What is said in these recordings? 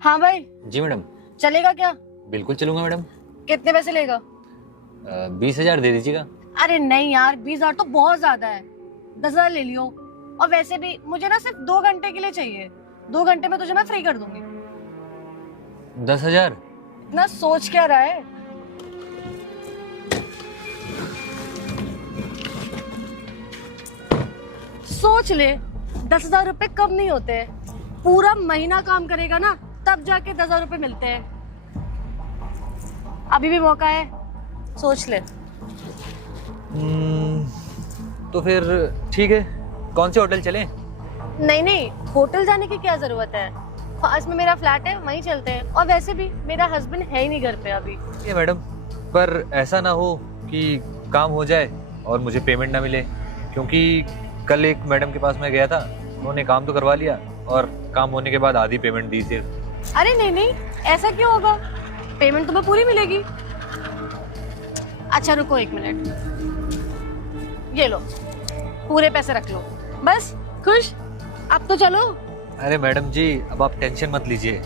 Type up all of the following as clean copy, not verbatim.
हाँ भाई। जी मैडम। चलेगा क्या? बिल्कुल चलूंगा मैडम। कितने पैसे लेगा? 20,000 दे दीजिएगा। अरे नहीं यार, 20,000 तो बहुत ज्यादा है। 10,000 ले लियो। और वैसे भी मुझे ना सिर्फ 2 घंटे के लिए चाहिए। 2 घंटे में तुझे मैं फ्री कर दूंगी। 10,000? इतना सोच क्या रहा है? सोच ले, 10,000 रुपए कम नहीं होते। पूरा महीना काम करेगा ना, तब जाके 10,000 रुपए मिलते हैं। अभी भी मौका है, सोच ले। तो फिर ठीक है, कौन से होटल चलें? नहीं नहीं, होटल जाने की क्या जरूरत है। पास में मेरा फ्लैट है, वहीं चलते हैं। और वैसे भी मेरा हस्बैंड है ही नहीं घर पे अभी। ये मैडम, पर ऐसा ना हो कि काम हो जाए और मुझे पेमेंट ना मिले, क्योंकि कल एक मैडम के पास मैं गया था, उन्होंने काम तो करवा लिया और काम होने के बाद आधी पेमेंट दी सिर्फ। अरे नहीं नहीं, ऐसा क्यों होगा? पेमेंट तुम्हें पूरी मिलेगी। अच्छा रुको 1 मिनट, ये लो, पूरे पैसे रख लो। बस खुश? अब तो चलो। अरे मैडम जी, अब आप टेंशन मत लीजिए,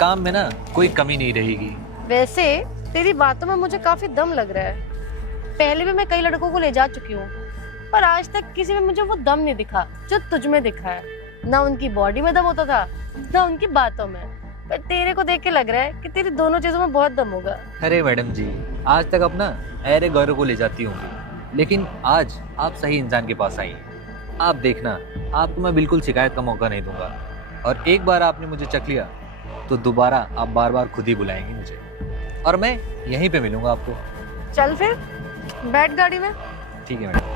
काम में ना कोई कमी नहीं रहेगी। वैसे तेरी बातों में मुझे काफी दम लग रहा है। पहले भी मैं कई लड़कों को ले जा चुकी हूँ, पर आज तक किसी में मुझे वो दम नहीं दिखा जो तुझ में दिखा है। ना उनकी बॉडी में दम होता था, ना उनकी बातों में। पर तेरे को देख के लग रहा है कि तेरी दोनों चीजों में बहुत दम होगा। अरे मैडम जी, आज तक अपना ऐरे गौरव को ले जाती हूँ, लेकिन आज आप सही इंसान के पास आई हैं। आप देखना, आपको मैं बिल्कुल शिकायत का मौका नहीं दूंगा। और एक बार आपने मुझे चख लिया तो दोबारा आप बार बार खुद ही बुलाएंगी मुझे, और मैं यहीं पे मिलूंगा आपको। चल फिर बैठ गाड़ी में। ठीक है मैडम।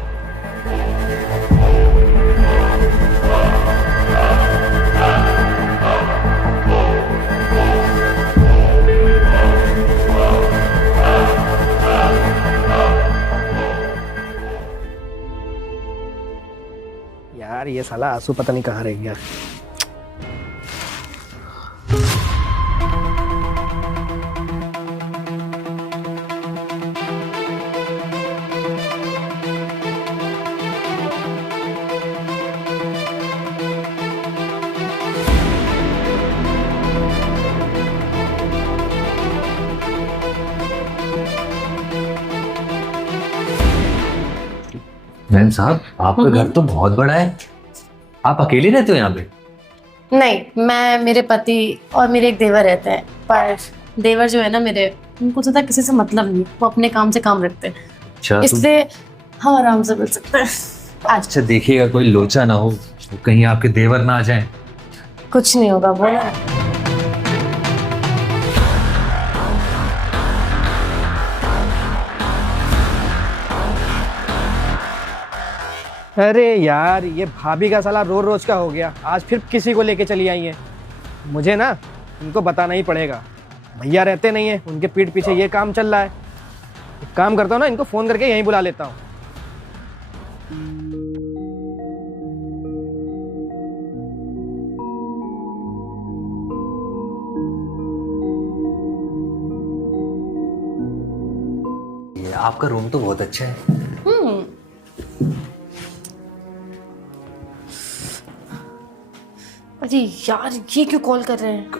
यार ये साला आंसू पता नहीं कहाँ रह गया। मैम साहब, आपका घर तो बहुत बड़ा है, आप अकेले रहते हो यहाँ पे? नहीं, मैं, मेरे पति और मेरे एक देवर रहते हैं। पर देवर जो है ना मेरे, उनको ज्यादा किसी से मतलब नहीं, वो अपने काम से काम रखते हैं। अच्छा, इसलिए हम आराम से मिल सकते हैं। आज अच्छा देखिएगा कोई लोचा ना हो, कहीं आपके देवर ना आ जाएं। कुछ नहीं होगा, बोला। अरे यार ये भाभी का साला रोज रोज का हो गया। आज फिर किसी को लेके चली आई है। मुझे ना इनको बताना ही पड़ेगा। भैया रहते नहीं है, उनके पीठ पीछे ये काम चल रहा है। एक काम करता हूँ ना, इनको फोन करके यहीं बुला लेता हूँ। ये आपका रूम तो बहुत अच्छा है। अरे यार, ये क्यों कॉल कर रहे हैं?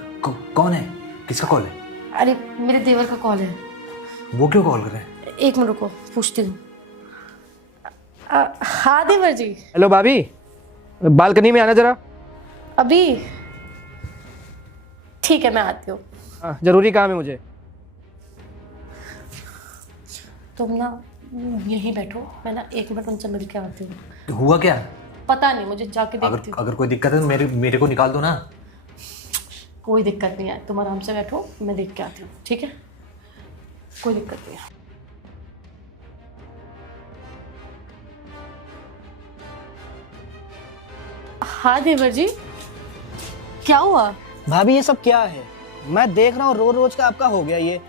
कौन है? किसका कॉल है? अरे मेरे देवर का कॉल है। वो क्यों कॉल कर रहे हैं? 1 मिनट रुको, पूछती हूँ। हाँ देवर जी। हेलो भाभी, बालकनी में आना जरा। अभी? ठीक है, मैं आती हूँ। हाँ, जरूरी काम है मुझे। तुम ना यहीं बैठो, मैं ना 1 मिनट उनसे मिल के आती हूँ। हुआ क्या? पता नहीं, मुझे जाके देखती हूँ। अगर कोई दिक्कत है तो मेरे को निकाल दो ना। कोई दिक्कत नहीं है, तुम आराम से बैठो, मैं देख के आती हूँ, ठीक है? कोई दिक्कत नहीं है। हाँ देवर जी, क्या हुआ? भाभी ये सब क्या है? मैं देख रहा हूँ रोज रोज का आपका हो गया ये।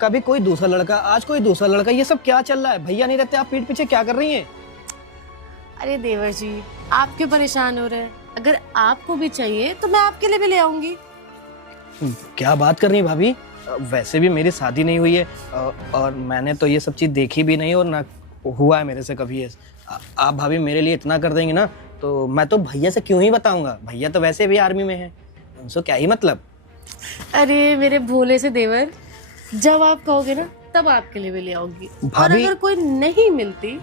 कभी कोई दूसरा लड़का, आज कोई दूसरा लड़का। ये सब क्या चल रहा है? भैया नहीं रहते, आप पीठ पीछे क्या कर रही हैं? अरे देवर जी, आप क्यों परेशान हो रहे हैं? अगर आपको भी चाहिए तो मैं आपके लिए भी ले आऊंगी। क्या बात कर रही हैं भाभी? वैसे भी मेरी शादी नहीं हुई है और मैंने तो ये सब चीज़ देखी भी नहीं और ना हुआ है मेरे से कभी है। आप भाभी मेरे लिए इतना कर देंगे ना, तो मैं तो भैया से क्यों ही बताऊंगा। भैया तो वैसे भी आर्मी में है, उनसे क्या ही मतलब। अरे मेरे भोले से देवर, जब आप कहोगे ना तब आपके लिए भी ले आऊंगी। और भाभी- अगर कोई नहीं मिलती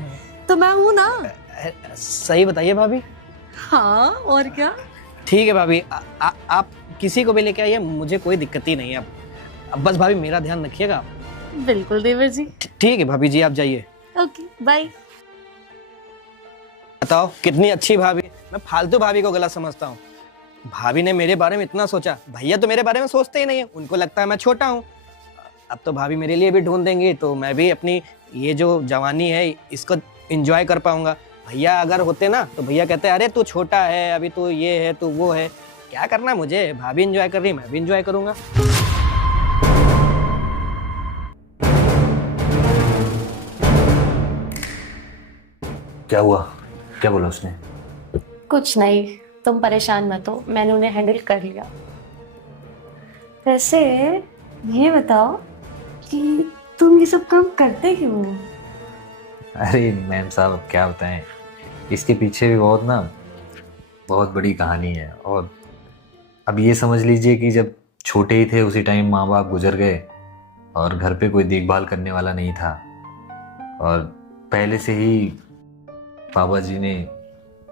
तो मैं हूं ना। सही बताइए भाभी। हाँ और क्या। ठीक है भाभी, आप किसी को भी लेके आइए, मुझे कोई दिक्कत ही नहीं है। अब बस भाभी मेरा ध्यान रखिएगा। बिल्कुल देवर जी। ठीक है भाभी जी, आप जाइए। Okay bye. बताओ कितनी अच्छी भाभी। मैं फालतू भाभी को गलत समझता हूँ। भाभी ने मेरे बारे में इतना सोचा। भैया तो मेरे बारे में सोचते ही नहीं है, उनको लगता है मैं छोटा हूँ। अब तो भाभी मेरे लिए भी ढूंढ देंगी, तो मैं भी अपनी ये जो जवानी है इसको एंजॉय कर पाऊंगा। भैया अगर होते ना तो भैया कहते अरे तू छोटा है, अभी तो ये है तो वो है, क्या करना मुझे। भाभी एंजॉय कर रही है, मैं भी एंजॉय करूंगा। क्या हुआ? क्या बोला उसने? कुछ नहीं, तुम परेशान मत हो, मैंने उन्हें हैंडल कर लिया। वैसे ये बताओ कि तुम ये सब काम करते क्यों हो? अरे मैम साहब, अब क्या बताएं, इसके पीछे भी बहुत बड़ी कहानी है। और अब ये समझ लीजिए कि जब छोटे ही थे उसी टाइम माँ बाप गुजर गए और घर पे कोई देखभाल करने वाला नहीं था। और पहले से ही बाबा जी ने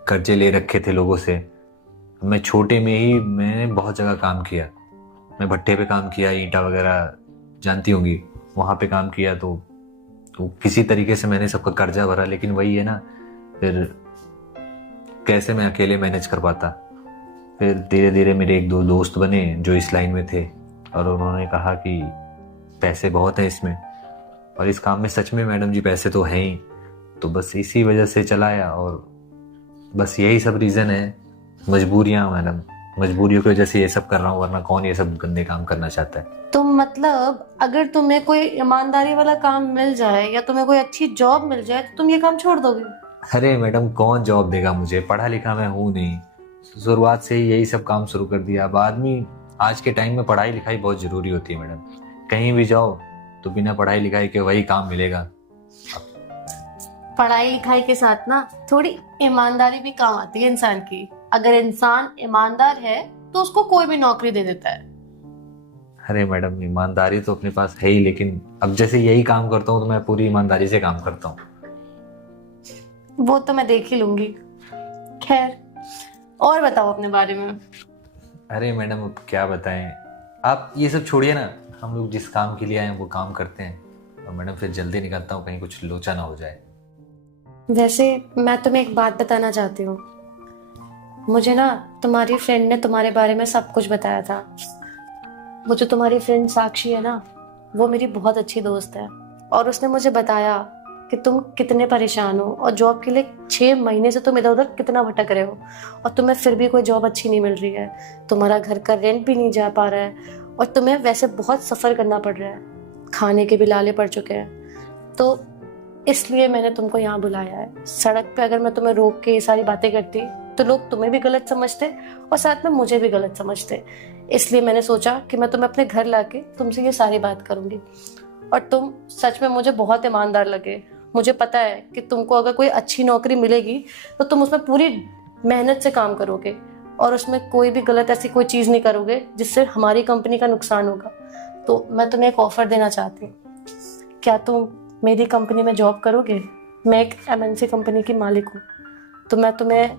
कर्जे ले रखे थे लोगों से। मैं छोटे में ही मैंने बहुत जगह काम किया। मैं भट्टे पे काम किया, ईंटा वगैरह जानती होंगी, वहाँ पे काम किया। तो किसी तरीके से मैंने सबका कर्जा भरा। लेकिन वही है ना, फिर कैसे मैं अकेले मैनेज कर पाता। फिर धीरे धीरे मेरे एक दो दोस्त बने जो इस लाइन में थे, और उन्होंने कहा कि पैसे बहुत हैं इसमें, और इस काम में सच में मैडम जी पैसे तो हैं ही। तो बस इसी वजह से चलाया, और बस यही सब रीज़न है। मजबूरियाँ मैडम, मजबूरियों की वजह से ये सब कर रहा हूँ, वरना कौन ये सब गंदे काम करना चाहता है। तो मतलब अगर तुम्हें कोई ईमानदारी वाला काम मिल जाए या तुम्हें कोई अच्छी जॉब मिल जाए तो तुम ये काम छोड़ दोगे? अरे मैडम, कौन जॉब देगा मुझे? पढ़ा लिखा मैं हूँ नहीं। शुरुआत से ही यही सब काम शुरू कर दिया। अब आदमी आज के टाइम में पढ़ाई लिखाई बहुत ज़रूरी होती है मैडम। कहीं भी जाओ तो बिना पढ़ाई लिखाई के वही काम मिलेगा। पढ़ाई लिखाई के साथ ना थोड़ी ईमानदारी भी काम आती है इंसान की। अगर इंसान ईमानदार है तो उसको कोई भी नौकरी दे देता है। अरे मैडम, ईमानदारी तो अपने पास है ही, लेकिन अब जैसे यही काम करता हूँ तो मैं पूरी ईमानदारी से काम करता हूँ। वो तो मैं देख ही लूंगी। खैर, और बताओ अपने बारे में। अरे मैडम, अब क्या बताएं, आप ये सब छोड़िए ना। हम लोग जिस काम के लिए आए हैं वो काम करते हैं। और मैडम फिर जल्दी निकलता हूँ, कहीं कुछ लोचा ना हो जाए। वैसे मैं तुम्हें एक बात बताना चाहती हूँ। मुझे ना तुम्हारी फ्रेंड ने तुम्हारे बारे में सब कुछ बताया था। वो जो तुम्हारी फ्रेंड साक्षी है ना, वो मेरी बहुत अच्छी दोस्त है। और उसने मुझे बताया कि तुम कितने परेशान हो और जॉब के लिए 6 महीने से तुम इधर उधर कितना भटक रहे हो, और तुम्हें फिर भी कोई जॉब अच्छी नहीं मिल रही है। तुम्हारा घर का रेंट भी नहीं जा पा रहा है, और तुम्हें वैसे बहुत सफ़र करना पड़ रहा है, खाने के भी लाले पड़ चुके हैं। तो इसलिए मैंने तुमको यहाँ बुलाया है। सड़क पे अगर मैं तुम्हें रोक के ये सारी बातें करती तो लोग तुम्हें भी गलत समझते और साथ में मुझे भी गलत समझते। इसलिए मैंने सोचा कि मैं तुम्हें अपने घर लाके तुमसे ये सारी बात करूंगी। और तुम सच में मुझे बहुत ईमानदार लगे। मुझे पता है कि तुमको अगर कोई अच्छी नौकरी मिलेगी तो तुम उसमें पूरी मेहनत से काम करोगे और उसमें कोई भी गलत ऐसी कोई चीज़ नहीं करोगे जिससे हमारी कंपनी का नुकसान होगा। तो मैं तुम्हें एक ऑफ़र देना चाहती हूँ। क्या तुम मेरी कंपनी में जॉब करोगे? मैं एक MNC कंपनी की मालिक हूँ, तो मैं तुम्हें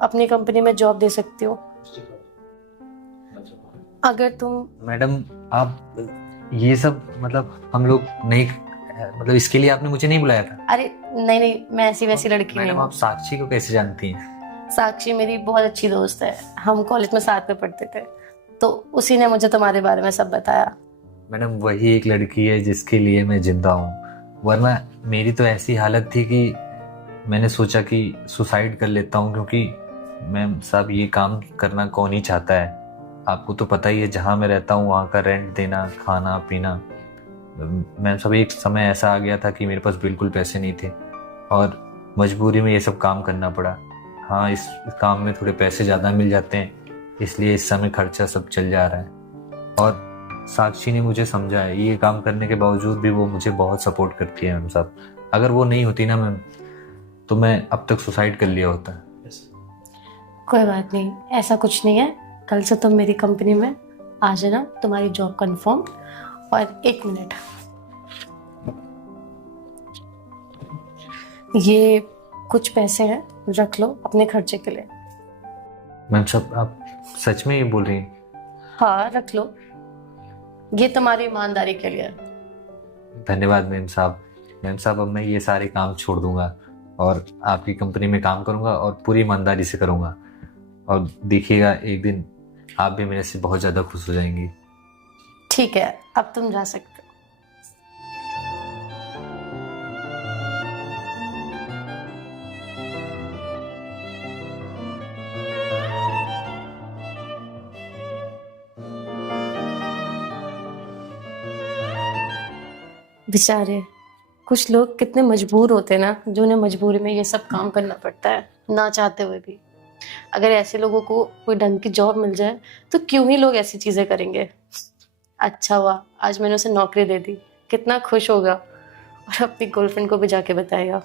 अपनी कंपनी में जॉब दे सकती हूँ अगर तुम। मैडम, आप ये सब मतलब हम लोग नहीं, मतलब इसके लिए आपने मुझे नहीं बुलाया था? अरे नहीं नहीं, मैं ऐसी वैसी लड़की नहीं मैडम, हूँ। आप साक्षी को कैसे जानती हैं? साक्षी मेरी बहुत अच्छी दोस्त है, हम कॉलेज में साथ में पढ़ते थे, तो उसी ने मुझे तुम्हारे बारे में सब बताया। मैडम, वही एक लड़की है जिसके लिए मैं जिंदा हूँ, वरना मेरी तो ऐसी हालत थी कि मैंने सोचा कि सुसाइड कर लेता हूँ। क्योंकि मैम साहब, ये काम करना कौन ही चाहता है? आपको तो पता ही है, जहाँ मैं रहता हूँ वहाँ का रेंट देना, खाना पीना। मैम साहब, एक समय ऐसा आ गया था कि मेरे पास बिल्कुल पैसे नहीं थे और मजबूरी में ये सब काम करना पड़ा। हाँ, इस काम में थोड़े पैसे ज़्यादा मिल जाते हैं, इसलिए इस समय खर्चा सब चल जा रहा है। और साक्षी ने मुझे समझा है, ये काम करने के बावजूद भी वो मुझे बहुत सपोर्ट करती है मैम साहब। अगर वो नहीं होती ना मैम, तो मैं अब तक सुसाइड कर लिया होता। कोई बात नहीं, ऐसा कुछ नहीं है। कल से तुम मेरी कंपनी में आज है ना तुम्हारी जॉब कंफर्म। और 1 मिनट, ये कुछ पैसे हैं, रख लो अपने खर्चे के लिए। मैम साहब, आप सच में ये बोल रही हैं? हाँ रख लो, ये तुम्हारी ईमानदारी के लिए। धन्यवाद मैम साहब। मैम साहब, अब मैं ये सारे काम छोड़ दूंगा और आपकी कंपनी में काम करूंगा और पूरी ईमानदारी से करूंगा। और देखिएगा, एक दिन आप भी मेरे से बहुत ज़्यादा खुश हो जाएंगी। ठीक है, अब तुम जा सकते हो। बेचारे कुछ लोग कितने मजबूर होते हैं ना, जो उन्हें मजबूरी में ये सब काम करना पड़ता है, ना चाहते हुए भी। अगर ऐसे लोगों को कोई ढंग की जॉब मिल जाए तो क्यों ही लोग ऐसी चीजें करेंगे। अच्छा हुआ आज मैंने उसे नौकरी दे दी, कितना खुश होगा और अपनी गर्लफ्रेंड को भी जाके बताएगा।